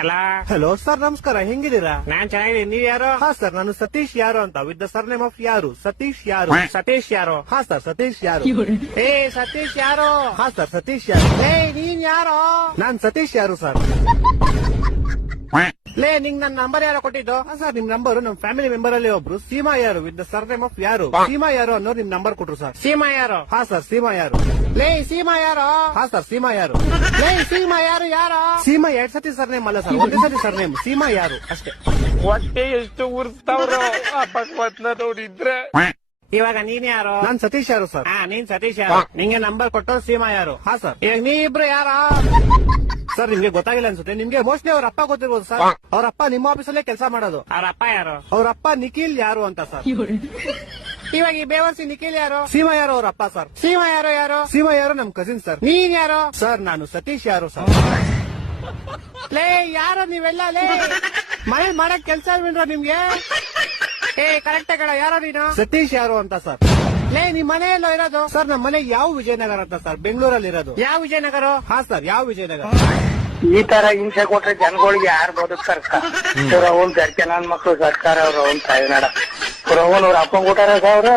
ಅಲ್ಲ hello sir, ನಮಸ್ಕಾರ. ಹೆಂಗಿದ್ದೀರಾ? ನಾನ್ ಚೆನ್ನಾಗಿದ್ದೀನಿ. ನೀವ್ ಯಾರು? ಹಾ ಸರ್, ನಾನು ಸತೀಶ್ ಯಾರು ಅಂತ, with the sir name of ಯಾರು. ಸತೀಶ್ ಯಾರು. ಸತೀಶ್ ಯಾರು? ಹಾ ಸರ್, ಸತೀಶ್ ಯಾರು. ಏ ಸತೀಶ್ ಯಾರು? ಹಾ ಸರ್, ಸತೀಶ್ ಯಾರು. ಏ ನೀನ್ ಯಾರು? ನಾನ್ ಸತೀಶ್ ಯಾರು ಸರ್. ಲೇ ನಿಂಗ್ ನನ್ ನಂಬರ್ ಯಾರೋ ಕೊಟ್ಟಿದ್ದು? ಹಾ ಸರ್, ನಿಮ್ ನಂಬರ್ ನಮ್ ಫ್ಯಾಮಿಲಿ ಮೆಂಬರ್ ಅಲ್ಲಿ ಒಬ್ರು ಸೀಮಾ ಯಾರು with the sir name of ಯಾರು. ಸೀಮಾ ಯಾರು ಅನ್ನೋರು ನಿಮ್ ನಂಬರ್ ಕೊಟ್ರು ಸರ್. ಸೀಮಾ ಯಾರು? ಹಾ ಸರ್, ಸೀಮಾ ಯಾರು. ಲೇ ಸೀಮಾ ಯಾರು? ಹಾ ಸರ್, ಸೀಮಾ ಯಾರು. ಲೇ ಸೀಮಾ ಯಾರು? ಯಾರು? ಸೀಮಾ 2 ಸತಿ ಸರ್ ನೇಮ್ ಅಲ್ಲ ಸರ್, ಒಂದೇ ಸತಿ ಸರ್ ನೇಮ್. ಸೀಮಾ ಯಾರು ಅಷ್ಟೇ. ಹೊಟ್ಟೆ ಎಷ್ಟು ಉರ್ಸ್ತಾವ್ರು ಅಪಕ್ವತ್ನ ನೋಡಿದ್ರೆ. ಇವಾಗ ನೀನ್ ಯಾರು? ನಾನ್ ಸತೀಶ್ ಯಾರು ಸರ್. ಹಾ ನೀನ್ ಸತೀಶ್ ಯಾರು? ನಿಂಗೆ ನಂಬರ್ ಕೊಟ್ಟು ಸೀಮಾ ಯಾರು? ಹಾ ಸರ್. ಇವಾಗ ನೀ ಇಬ್ರು ಯಾರ? ಸರ್, ನಿಮ್ಗೆ ಗೊತ್ತಾಗಿಲ್ಲ ಅನ್ಸುತ್ತೆ. ನಿಮ್ಗೆ ಮೋಸ್ಟ್ಲಿ ಅವ್ರ ಅಪ್ಪ ಗೊತ್ತಿರ್ಬೋದು ಸರ್. ಅವ್ರ ಅಪ್ಪ ನಿಮ್ಮ ಆಫೀಸಲ್ಲೇ ಕೆಲಸ ಮಾಡೋದು. ಅವ್ರ ಅಪ್ಪ ಯಾರು? ಅವ್ರ ಅಪ್ಪ ನಿಖಿಲ್ ಯಾರು ಅಂತ ಸರ್. ಇವಾಗ ಈ ಬೇವರ್ಸಿ ನಿಖಿಲ್ ಯಾರು? ಸೀಮಾ ಯಾರು ಅವ್ರ ಅಪ್ಪ ಸರ್. ಸೀಮಾ ಯಾರು? ಯಾರು? ಸೀಮಾ ಯಾರು ನಮ್ ಕಸಿನ್ ಸರ್. ನೀನ್ ಯಾರು? ಸರ್, ನಾನು ಸತೀಶ್ ಯಾರು ಸರ್. ಲೇ ಯಾರು ನೀವೆಲ್ಲ? ಲೇ ಮನೆ ಮಾಡಕ್ ಕೆಲ್ಸ ಇಲ್ವೇನ್ರ ನಿಮ್ಗೆ? ಏ ಕರೆಕ್ಟ್ ಕಡ ಯಾರೋ ನೀನು? ಸತೀಶ್ ಯಾರು ಅಂತ ಸರ್. ಲೇ ನಿಮ್ ಮನೆ ಎಲ್ಲೋ ಇರೋದು? ಸರ್, ನಮ್ಮ ಮನೆ ಯಾವ ವಿಜಯನಗರ ಅಂತ ಸರ್, ಬೆಂಗಳೂರಲ್ಲಿ ಇರೋದು. ಯಾವ ವಿಜಯನಗರ? ಹಾ ಸರ್, ಯಾವ ವಿಜಯನಗರ. ಈ ತರ ಹಿಂಸೆ ಕೊಟ್ರೆ ಜನಗಳಿಗೆ ಯಾರು ಬದುಕ್ತಾರ? ಅವ್ರ ಅವ್ನ್ ಜನ ಮಕ್ಳು ಸರ್ಕಾರ ಅವ್ರ ಅವ್ನ್ ತಾಯಿನಾಡ ಅವ್ರ ಅವ್ರ ಅಪ್ಪಂಗ್ ಕೊಟ್ಟಾರ ಅವ್ರ